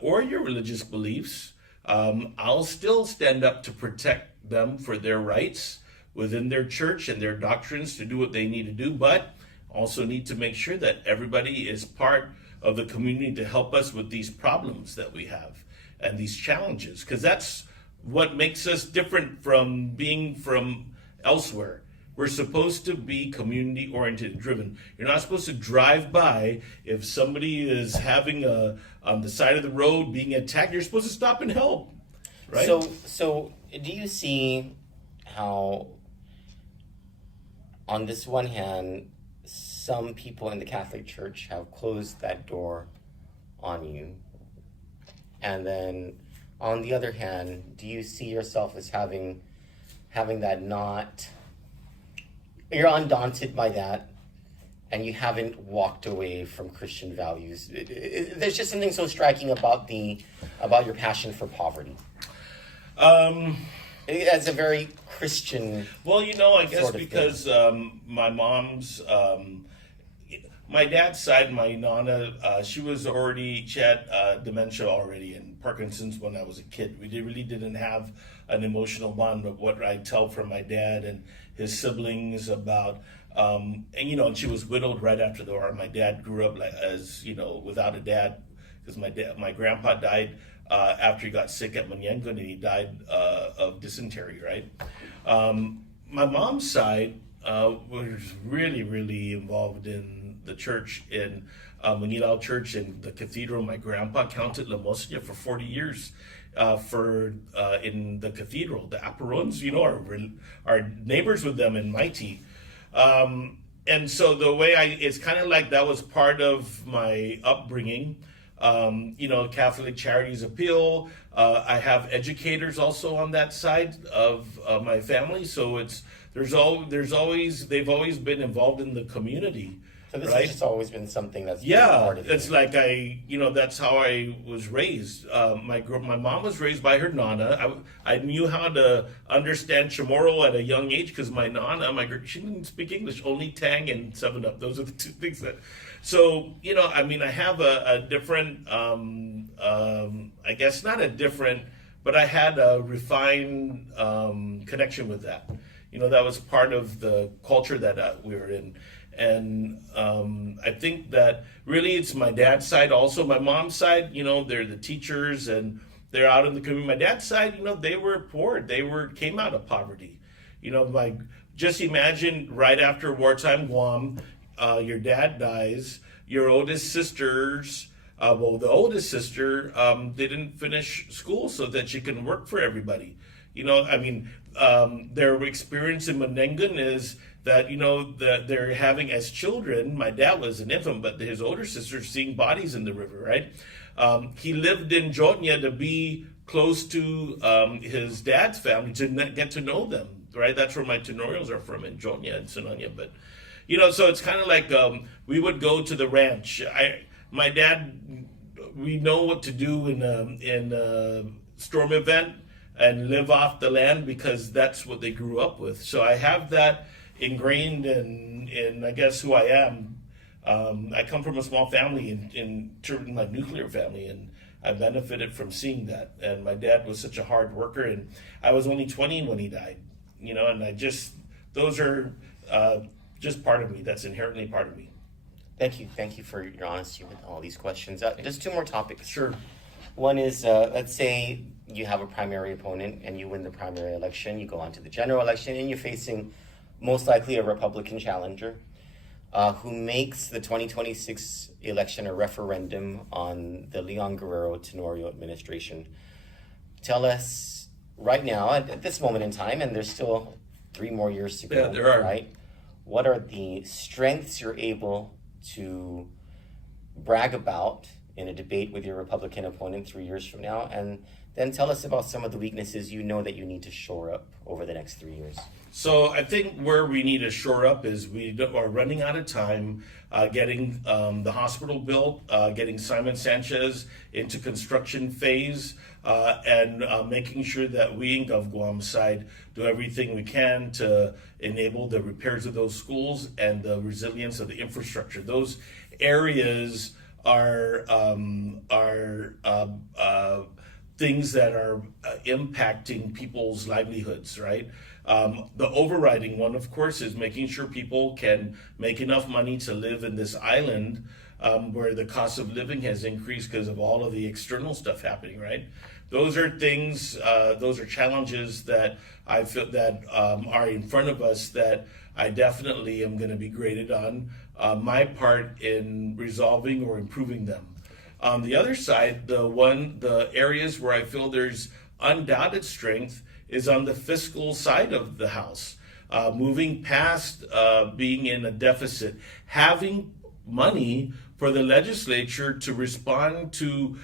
or your religious beliefs. I'll still stand up to protect them for their rights within their church and their doctrines to do what they need to do, but also need to make sure that everybody is part of the community to help us with these problems that we have and these challenges, because that's what makes us different from being from elsewhere. We're supposed to be community oriented and driven. You're not supposed to drive by if somebody is having on the side of the road being attacked. You're supposed to stop and help, right? So do you see how, on this one hand, some people in the Catholic Church have closed that door on you, and then on the other hand, do you see yourself as having that not, you're undaunted by that, and you haven't walked away from Christian values? There's just something so striking about your passion for poverty. As a very Christian. Well, I guess because my mom's, my dad's side, my nana, she had dementia already and Parkinson's when I was a kid. We really didn't have an emotional bond, but what I tell from my dad and his siblings about, and she was widowed right after the war. My dad grew up without a dad, because my grandpa died after he got sick at Manyengo, and he died of dysentery, right? My mom's side was really, really involved in the church, in Manilao Church and the cathedral. My grandpa counted limosna for 40 years in the cathedral. The Aparons, are neighbors with them in Mighty. And so the way it's kind of like that was part of my upbringing. Catholic Charities Appeal. I have educators also on that side of my family. So they've always been involved in the community. So this right? has just always been something that's been part of it's like that's how I was raised. My mom was raised by her nana. I knew how to understand Chamorro at a young age because my nana, she didn't speak English, only Tang and 7-Up. Those are the two things that. So I have a different. I guess not a different, but I had a refined connection with that. That was part of the culture that we were in. And I think that really it's my dad's side also. My mom's side, they're the teachers and they're out in the community. My dad's side, they were poor. They came out of poverty. Just imagine right after wartime Guam, your dad dies, your oldest sisters Well, the oldest sister didn't finish school so that she can work for everybody. I mean, their experience in Menengan is that, that they're having as children, my dad was an infant, but his older sister's seeing bodies in the river, right? He lived in Jotnia to be close to his dad's family, to get to know them, right? That's where my Tenorios are from, in Jotnia and Sinania. But, so it's kind of like we would go to the ranch. My dad, we know what to do in a storm event and live off the land because that's what they grew up with. So I have that ingrained in I guess who I am. I come from a small family in my nuclear family, and I benefited from seeing that. And my dad was such a hard worker, and I was only 20 when he died, and those are just part of me. That's inherently part of me. Thank you for your honesty with all these questions. Just two more topics. Sure. One is, let's say you have a primary opponent and you win the primary election, you go on to the general election, and you're facing most likely a Republican challenger who makes the 2026 election a referendum on the Leon Guerrero Tenorio administration. Tell us right now, at this moment in time, and there's still 3 more years to go, yeah, there are. Right? What are the strengths you're able to brag about in a debate with your Republican opponent 3 years from now? And then tell us about some of the weaknesses you know that you need to shore up over the next 3 years. So I think where we need to shore up is we are running out of time getting the hospital built, getting Simon Sanchez into construction phase, and making sure that we in Gov Guam side do everything we can to enable the repairs of those schools and the resilience of the infrastructure. Those areas are things that are impacting people's livelihoods, right? The overriding one, of course, is making sure people can make enough money to live in this island where the cost of living has increased because of all of the external stuff happening, right? Those are things, those are challenges that I feel that are in front of us that I definitely am going to be graded on my part in resolving or improving them. On the other side, the areas where I feel there's undoubted strength is on the fiscal side of the house. Moving past being in a deficit, having money for the legislature to respond to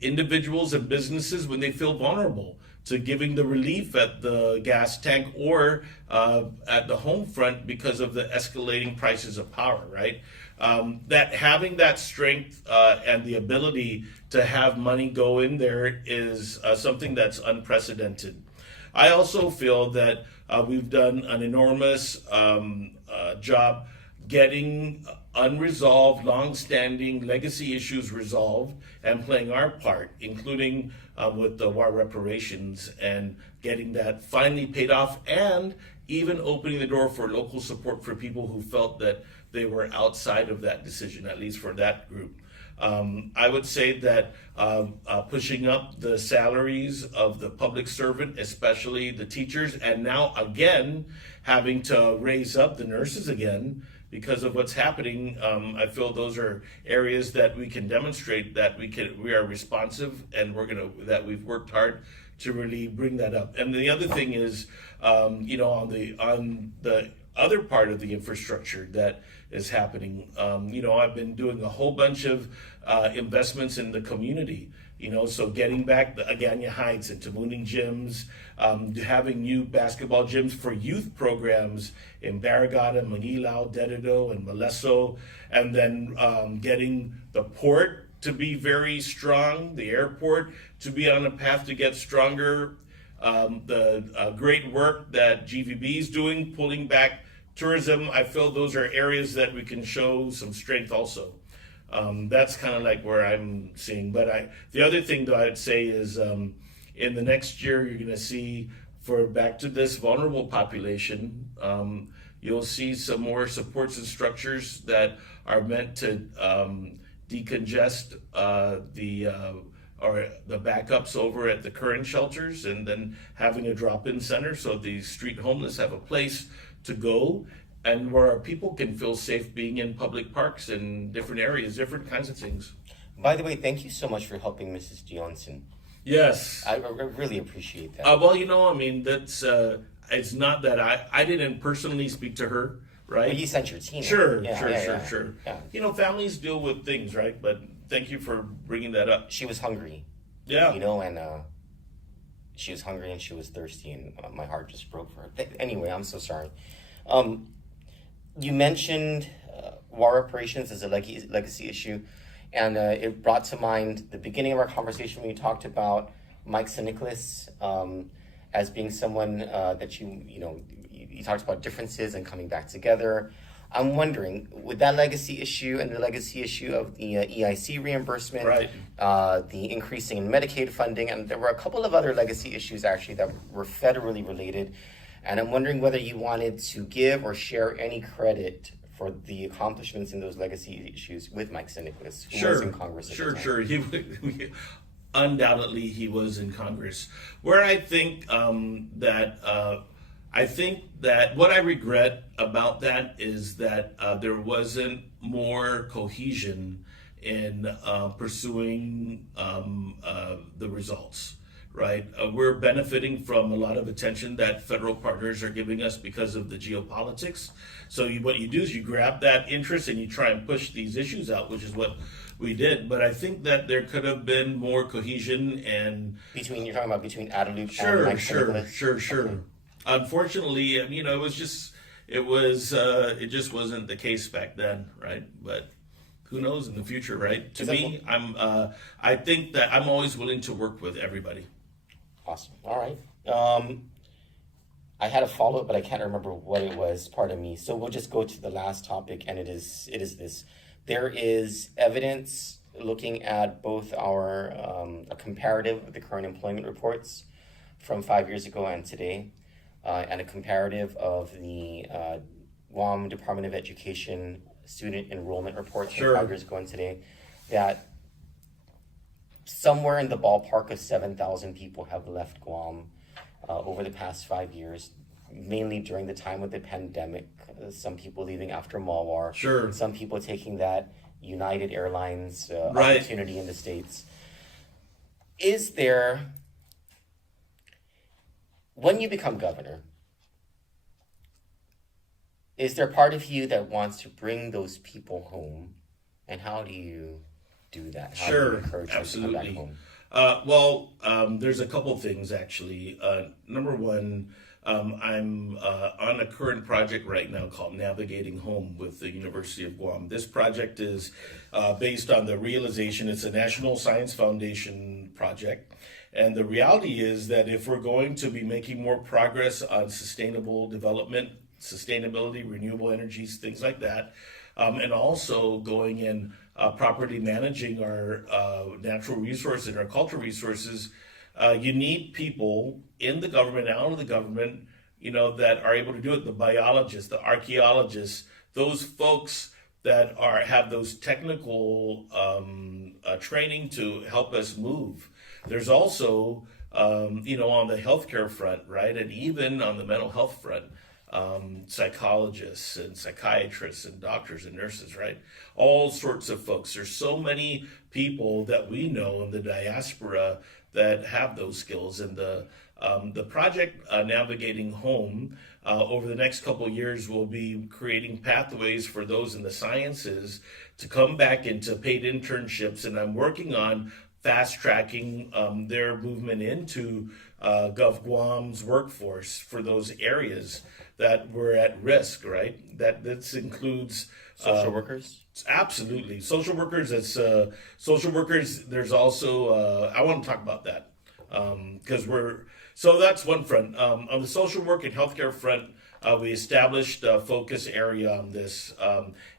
individuals and businesses when they feel vulnerable, to giving the relief at the gas tank or at the home front because of the escalating prices of power, right? That having that strength and the ability to have money go in there is something that's unprecedented. I also feel that we've done an enormous job getting unresolved, long-standing legacy issues resolved and playing our part, including with the war reparations and getting that finally paid off, and even opening the door for local support for people who felt that they were outside of that decision, at least for that group. I would say that pushing up the salaries of the public servant, especially the teachers, and now again having to raise up the nurses again because of what's happening. I feel those are areas that we can demonstrate that we are responsive, and that we've worked hard to really bring that up. And the other thing is, on the other part of the infrastructure that is happening, I've been doing a whole bunch of investments in the community. So getting back the Aganya Heights into Mooning gyms, having new basketball gyms for youth programs in Barragata, Manilao, Dededo, and Maleso, and then getting the port to be very strong, the airport to be on a path to get stronger, the great work that GVB is doing, pulling back tourism. I feel those are areas that we can show some strength also. That's kind of like where I'm seeing. But the other thing that I'd say is in the next year, you're going to see, for back to this vulnerable population, you'll see some more supports and structures that are meant to decongest the backups over at the current shelters, and then having a drop-in center so the street homeless have a place to go, and where our people can feel safe being in public parks and different areas, different kinds of things. By the way, thank you so much for helping Mrs. Johnson. Yes. I really appreciate that. Well, I mean, that's it's not that I didn't personally speak to her, right? Well, you sent your team. Sure. Yeah. Families deal with things, right? But thank you for bringing that up. She was hungry. Yeah. And she was hungry and she was thirsty, and my heart just broke for her. Anyway, I'm so sorry. You mentioned war reparations as a legacy issue, and it brought to mind the beginning of our conversation when you talked about Mike Nicholas as being someone that you talked about differences and coming back together. I'm wondering, with that legacy issue and the legacy issue of the EIC reimbursement, right. The increasing in Medicaid funding, and there were a couple of other legacy issues actually that were federally related. And I'm wondering whether you wanted to give or share any credit for the accomplishments in those legacy issues with Mike Nicholas, who was in Congress at the time. Sure. Undoubtedly, he was in Congress. Where I think that what I regret about that is that there wasn't more cohesion in pursuing the results, right? We're benefiting from a lot of attention that federal partners are giving us because of the geopolitics. So what you do is you grab that interest and you try and push these issues out, which is what we did. But I think that there could have been more cohesion and you're talking about between Adelup and Mike Nicholas? Sure. Okay. Unfortunately, it just wasn't the case back then, right? But who knows in the future, right? To me, I think that I'm always willing to work with everybody. Awesome. All right. I had a follow-up, but I can't remember what it was. Pardon me. So we'll just go to the last topic, and it is this. There is evidence looking at both our a comparative of the current employment reports from 5 years ago and today. And a comparative of the Guam Department of Education student enrollment reports from 5 years ago and today, that somewhere in the ballpark of 7,000 people have left Guam over the past 5 years, mainly during the time of the pandemic. Some people leaving after Mawar. Sure. Some people taking that United Airlines right. opportunity in the States. Is there... When you become governor, is there part of you that wants to bring those people home? And how do you do that? How do you encourage them to come back home? There's a couple things actually. Number one, I'm on a current project right now called Navigating Home with the University of Guam. This project is based on the realization, it's a National Science Foundation project. And the reality is that if we're going to be making more progress on sustainable development, sustainability, renewable energies, things like that, and also going in properly managing our natural resources and our cultural resources, you need people in the government, out of the government, that are able to do it. The biologists, the archaeologists, those folks that have those technical training to help us move. There's also, on the healthcare front, right, and even on the mental health front, psychologists and psychiatrists and doctors and nurses, right? All sorts of folks. There's so many people that we know in the diaspora that have those skills. And the project Navigating Home over the next couple of years will be creating pathways for those in the sciences to come back into paid internships. And I'm working on fast-tracking their movement into Gov Guam's workforce for those areas that were at risk, right? This includes social workers? Absolutely. Social workers, there's also, I want to talk about that because so that's one front. On the social work and healthcare front, we established a focus area on this,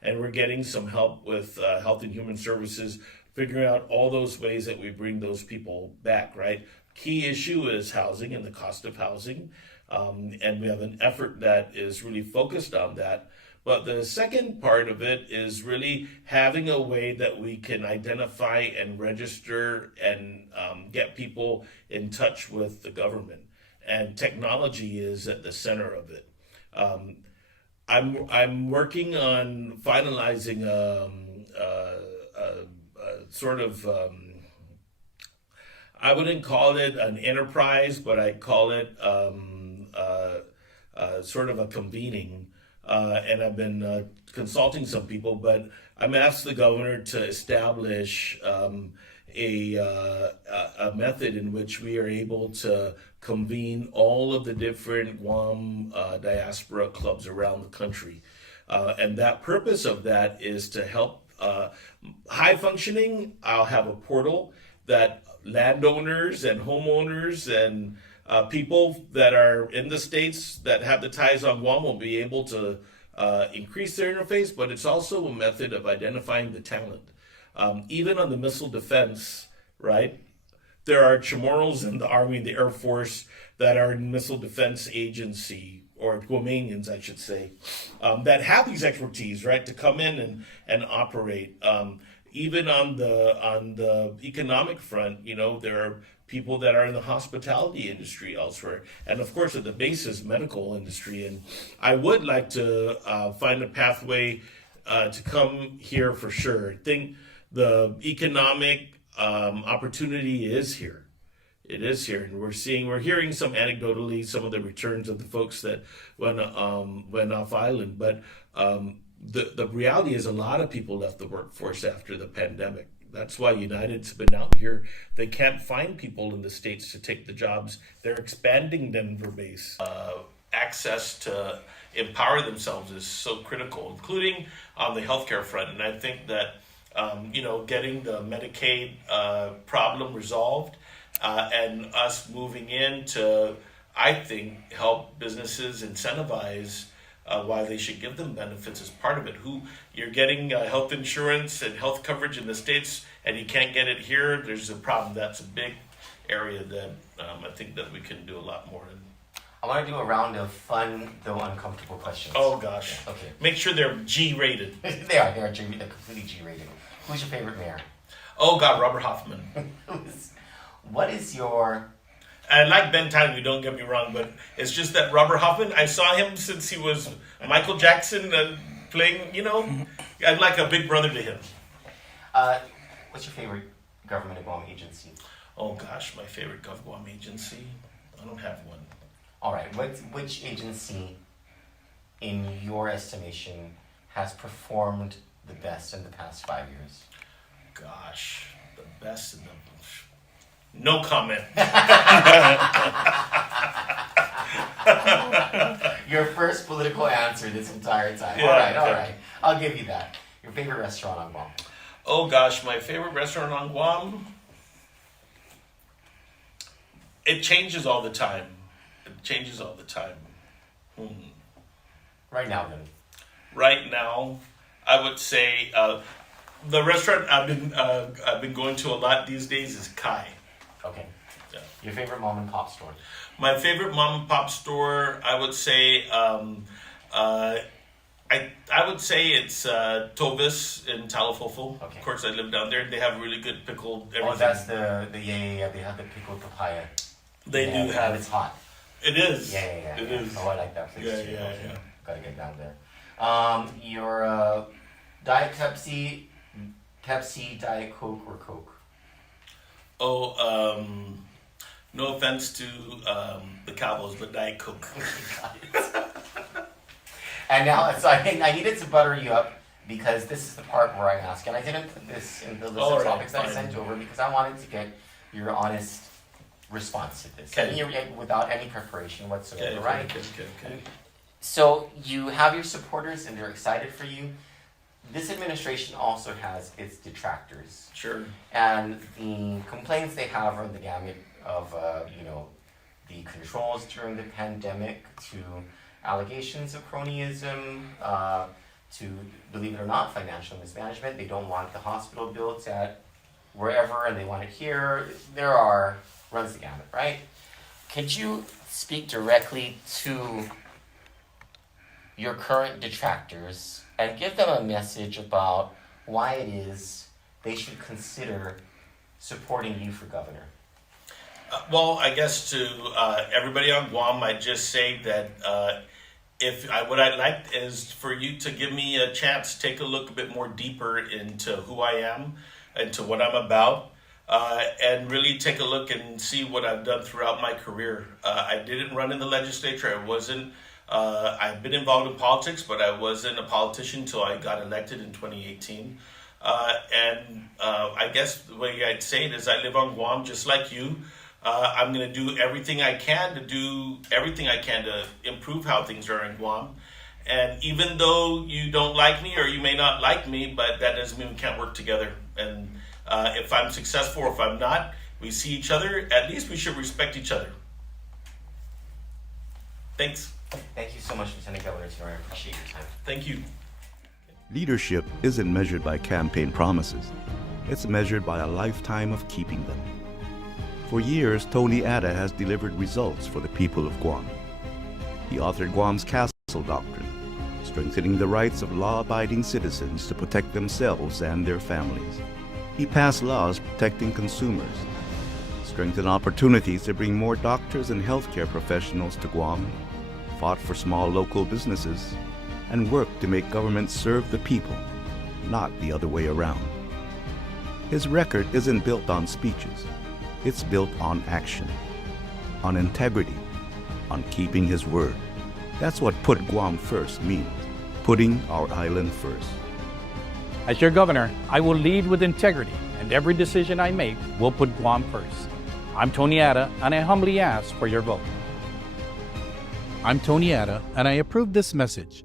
and we're getting some help with Health and Human Services, figuring out all those ways that we bring those people back, right? Key issue is housing and the cost of housing, and we have an effort that is really focused on that. But the second part of it is really having a way that we can identify and register and get people in touch with the government. And technology is at the center of it. I'm working on finalizing a sort of, I wouldn't call it an enterprise, but I call it sort of a convening. And I've been consulting some people, but I'm asked the governor to establish a method in which we are able to convene all of the different Guam diaspora clubs around the country. And that purpose of that is to help high functioning. I'll have a portal that landowners and homeowners and people that are in the states that have the ties on Guam will be able to increase their interface, but it's also a method of identifying the talent. Even on the missile defense, right? There are Chamorros in the Army and the Air Force that are in Missile Defense Agency, or Guamanians, I should say, that have these expertise, right, to come in and operate. Even on the economic front, you know, there are people that are in the hospitality industry elsewhere, and of course at the basis medical industry. And I would like to find a pathway to come here for sure. I think the economic opportunity is here. It is here, and we're hearing some anecdotally some of the returns of the folks that went off island. But the reality is a lot of people left the workforce after the pandemic. That's why United's been out here. They can't find people in the States to take the jobs. They're expanding Denver base. Access to empower themselves is so critical, including on the healthcare front. And I think that getting the Medicaid problem resolved and us moving in to, I think, help businesses incentivize why they should give them benefits as part of it. You're getting health insurance and health coverage in the States and you can't get it here, there's a problem. That's a big area that I think that we can do a lot more in. I want to do a round of fun, though uncomfortable questions. Oh, gosh. Yeah, okay. Make sure they're G-rated. They're completely G-rated. Who's your favorite mayor? Oh, God, Robert Hoffman. What is your... I like Ben Tattagoo, don't get me wrong, but it's just that Robert Hoffman, I saw him since he was Michael Jackson playing, I'm like a big brother to him. What's your favorite government of Guam agency? Oh, gosh, my favorite Guam agency? I don't have one. All right, which agency, in your estimation, has performed the best in the past 5 years? Gosh, the best in the... No comment. Your first political answer this entire time. Yeah, all right. I'll give you that. Your favorite restaurant on Guam? Oh gosh, my favorite restaurant on Guam? It changes all the time. Right now, then. Right now, I would say the restaurant I've been going to a lot these days is Kai. Okay. Yeah. Your favorite mom and pop store? My favorite mom and pop store, I would say, I would say it's Tovis in Talafofo. Okay. Of course, I live down there. They have really good pickled everything. Oh, that's the yeah. They have the pickled papaya. They do have. It's hot. It is. Yeah. It is. Oh, I like that place too. Yeah. Gotta get down there. Your Diet Pepsi, Diet Coke, or Coke? Oh, no offense to the Cowboys, but Diet Coke. And now, so I needed to butter you up because this is the part where I ask, and I didn't put this in the list of topics that I sent over because I wanted to get your honest response to this. Okay. And without any preparation whatsoever, right? Okay. So you have your supporters and they're excited for you. This administration also has its detractors. Sure. And the complaints they have are the gamut of, the controls during the pandemic to allegations of cronyism, to, believe it or not, financial mismanagement. They don't want the hospital built at wherever and they want it here. Runs the gamut, right? Could you speak directly to your current detractors and give them a message about why it is they should consider supporting you for governor? Well, I guess to everybody on Guam, I'd just say that what I'd like is for you to give me a chance to take a look a bit more deeper into who I am, into what I'm about, and really take a look and see what I've done throughout my career. I didn't run in the legislature. I've been involved in politics, but I wasn't a politician until I got elected in 2018. I guess the way I'd say it is I live on Guam just like you. I'm going to do everything I can to improve how things are in Guam. And even though you don't like me or you may not like me, but that doesn't mean we can't work together. And if I'm successful or if I'm not, we see each other. At least we should respect each other. Thanks. Thank you so much, Lieutenant Governor Tenorio. I appreciate your time. Thank you. Leadership isn't measured by campaign promises. It's measured by a lifetime of keeping them. For years, Tony Atta has delivered results for the people of Guam. He authored Guam's Castle Doctrine, strengthening the rights of law-abiding citizens to protect themselves and their families. He passed laws protecting consumers, strengthened opportunities to bring more doctors and healthcare professionals to Guam, fought for small local businesses, and worked to make government serve the people, not the other way around. His record isn't built on speeches. It's built on action, on integrity, on keeping his word. That's what put Guam first means, putting our island first. As your governor, I will lead with integrity, and every decision I make will put Guam first. I'm Tony Atta, and I humbly ask for your vote. I'm Tony Atta, and I approve this message.